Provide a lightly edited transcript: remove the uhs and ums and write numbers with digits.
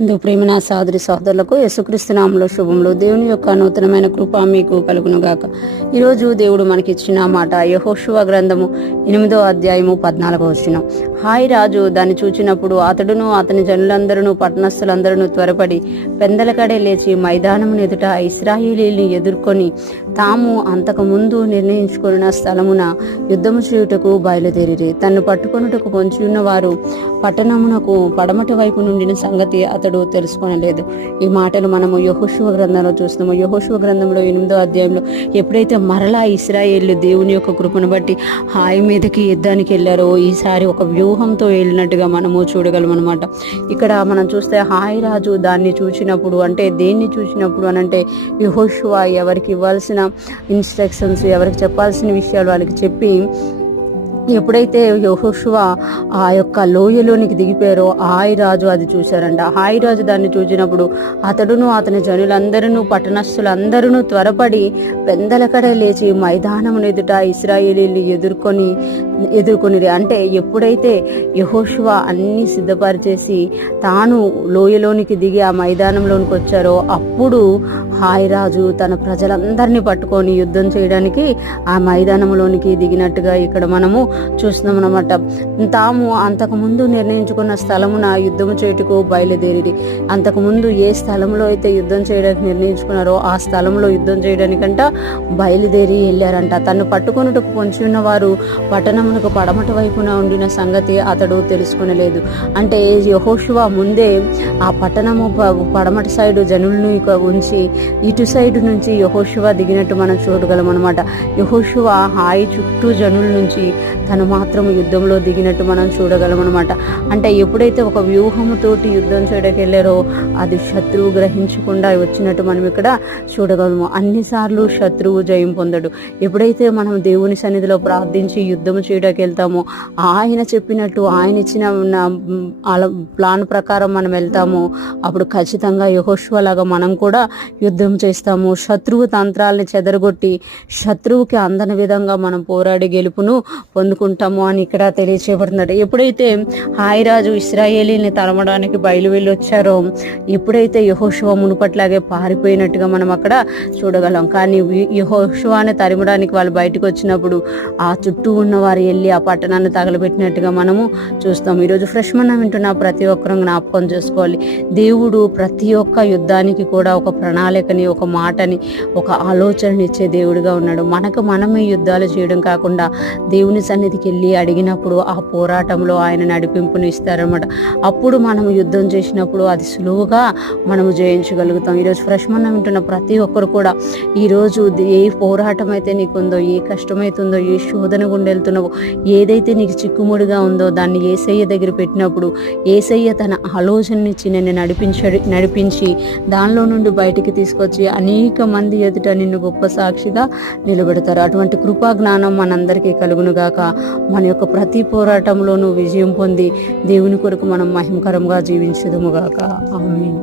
ప్రేమ సహోదరి సహోదరులకు యేసుక్రీస్తు నామములో శుభములు. దేవుని యొక్క నూతనమైన కృప మీకు కలుగును గాక. ఈరోజు దేవుడు మనకి ఇచ్చిన మాట యెహోషువ గ్రంథము 8వ అధ్యాయము 14వ వచనం. హాయి రాజు దాన్ని చూచినప్పుడు అతడును అతని జనులందరూ పట్టణస్థులందరూ త్వరపడి పెందలకడే లేచి మైదానమును ఎదుట ఇశ్రాయేలీయుల్ని ఎదుర్కొని తాము అంతకు ముందు నిర్ణయించుకున్న స్థలమున యుద్ధము చేయుటకు బయలుదేరిరి. తన్ను పట్టుకొనుటకు పొంచి ఉన్న వారు పట్టణమునకు పడమటి వైపు నుండిన సంగతి అతడు తెలుసుకోనలేదు. ఈ మాటలు మనము యెహోషువ గ్రంథంలో చూస్తున్నాము. యెహోషువ గ్రంథంలో 8వ అధ్యాయంలో ఎప్పుడైతే మరలా ఇశ్రాయేలు దేవుని యొక్క కృపను బట్టి హాయి మీదకి యుద్ధానికి వెళ్ళారో ఈసారి ఒక వ్యూహంతో వెళ్ళినట్టుగా మనము చూడగలం అనమాట. ఇక్కడ మనం చూస్తే హాయి రాజు దాన్ని చూసినప్పుడు, అంటే దేన్ని చూసినప్పుడు అని అంటే యెహోషువ ఎవరికి ఇవ్వాల్సిన ఇన్స్ట్రక్షన్స్, ఎవరికి చెప్పాల్సిన విషయాలు వాళ్ళకి చెప్పి ఎప్పుడైతే యెహోషువ ఆ యొక్క లోయలోనికి దిగిపోయారో హాయి రాజు అది చూశారంట. హాయి రాజు దాన్ని చూసినప్పుడు అతడును అతని జనులందరూ పట్టణస్థులందరూ త్వరపడి పెందలకడే లేచి మైదానమును ఎదుట ఇశ్రాయేలీయుల్ని ఎదుర్కొనిరి. అంటే ఎప్పుడైతే యెహోషువ అన్ని సిద్ధపరిచేసి తాను లోయలోనికి దిగి ఆ మైదానంలోనికి వచ్చారో అప్పుడు హాయి రాజు తన ప్రజలందరినీ పట్టుకొని యుద్ధం చేయడానికి ఆ మైదానంలోనికి దిగినట్టుగా ఇక్కడ మనము చూస్తున్నాం అన్నమాట. తాము అంతకుముందు నిర్ణయించుకున్న స్థలమున యుద్ధము చేయుటకు బయలుదేరి, అంతకుముందు ఏ స్థలంలో అయితే యుద్ధం చేయడానికి నిర్ణయించుకున్నారో ఆ స్థలంలో యుద్ధం చేయడానికంట బయలుదేరి వెళ్ళారంట. తను పట్టుకొనుటకు పొంచి ఉన్న వారు పట్టణమునకు పడమటి వైపున ఉండిన సంగతి అతడు తెలుసుకునలేదు. అంటే యెహోషువ ముందే ఆ పట్టణము పడమటి సైడు జనులను ఉంచి ఇటు సైడు నుంచి యెహోషువ దిగినట్టు మనం చూడగలం అనమాట. యెహోషువ హాయి చుట్టూ జనుల నుంచి తను మాత్రం యుద్ధంలో దిగినట్టు మనం చూడగలం అనమాట. అంటే ఎప్పుడైతే ఒక వ్యూహముతోటి యుద్ధం చేయడానికి వెళ్ళారో అది శత్రువు గ్రహించకుండా వచ్చినట్టు మనం ఇక్కడ చూడగలము. అన్నిసార్లు శత్రువు జయం పొందడు. ఎప్పుడైతే మనం దేవుని సన్నిధిలో ప్రార్థించి యుద్ధం చేయడానికి వెళ్తామో, ఆయన చెప్పినట్టు ఆయన ఇచ్చిన ప్లాన్ ప్రకారం మనం వెళ్తామో అప్పుడు ఖచ్చితంగా యెహోషువ లాగా మనం కూడా యుద్ధం చేస్తాము. శత్రువు తంత్రాలని చెదరగొట్టి శత్రువుకి అందని విధంగా మనం పోరాడి గెలుపును పొందుకుంటాము అని ఇక్కడ తెలియచేయబడుతున్నాడు. ఎప్పుడైతే హాయి రాజు ఇశ్రాయేలీని తరమడానికి బయలువెళ్ళి వచ్చారో ఎప్పుడైతే యెహోషువ మునుపట్లాగే పారిపోయినట్టుగా మనం అక్కడ చూడగలం. కానీ యెహోషువని తరిమడానికి వాళ్ళు బయటకు వచ్చినప్పుడు ఆ చుట్టూ ఉన్న వారు వెళ్ళి ఆ పట్టణాన్ని తగలబెట్టినట్టుగా మనము చూస్తాం. ఈరోజు ఫ్రెష్ మనం వింటున్న ప్రతి ఒక్కరూ జ్ఞాపకం చేసుకోవాలి, దేవుడు ప్రతి ఒక్క యుద్ధానికి కూడా ఒక ప్రణాళికని, ఒక మాటని, ఒక ఆలోచనని ఇచ్చే దేవుడిగా ఉన్నాడు. మనమే యుద్ధాలు చేయడం కాకుండా దేవుని సన్నిధికి వెళ్ళి అడిగినప్పుడు ఆ పోరాటంలో ఆయన నడిపింపుని ఇస్తారనమాట. అప్పుడు మనం యుద్ధం చేసినప్పుడు అది సులువుగా మనము జయించగలుగుతాం. ఈరోజు ఫ్రెష్ మనం వింటున్న ప్రతి ఒక్కరు కూడా ఈరోజు ఏ పోరాటం అయితే నీకుందో, ఏ కష్టమవుతుందో, ఏ శోధన గుండా వెళ్తున్నావో, ఏదైతే నీకు చిక్కుముడిగా ఉందో దాన్ని యేసయ్య దగ్గర పెట్టినప్పుడు యేసయ్య తన ఆలోచననిచ్చి నిన్ను నడిపించి దానిలో నుండి బయటికి తీసుకొచ్చి అనేక మంది ఎదుట నిన్ను గొప్ప సాక్షిగా నిలబెడతారు. అటువంటి కృపా జ్ఞానం మనందరికీ కలుగును గాక. మన యొక్క ప్రతి పోరాటంలోనూ విజయం పొంది దేవుని కొరకు మనం మహిమకరంగా జీవించదుము గాక. ఆమేన్.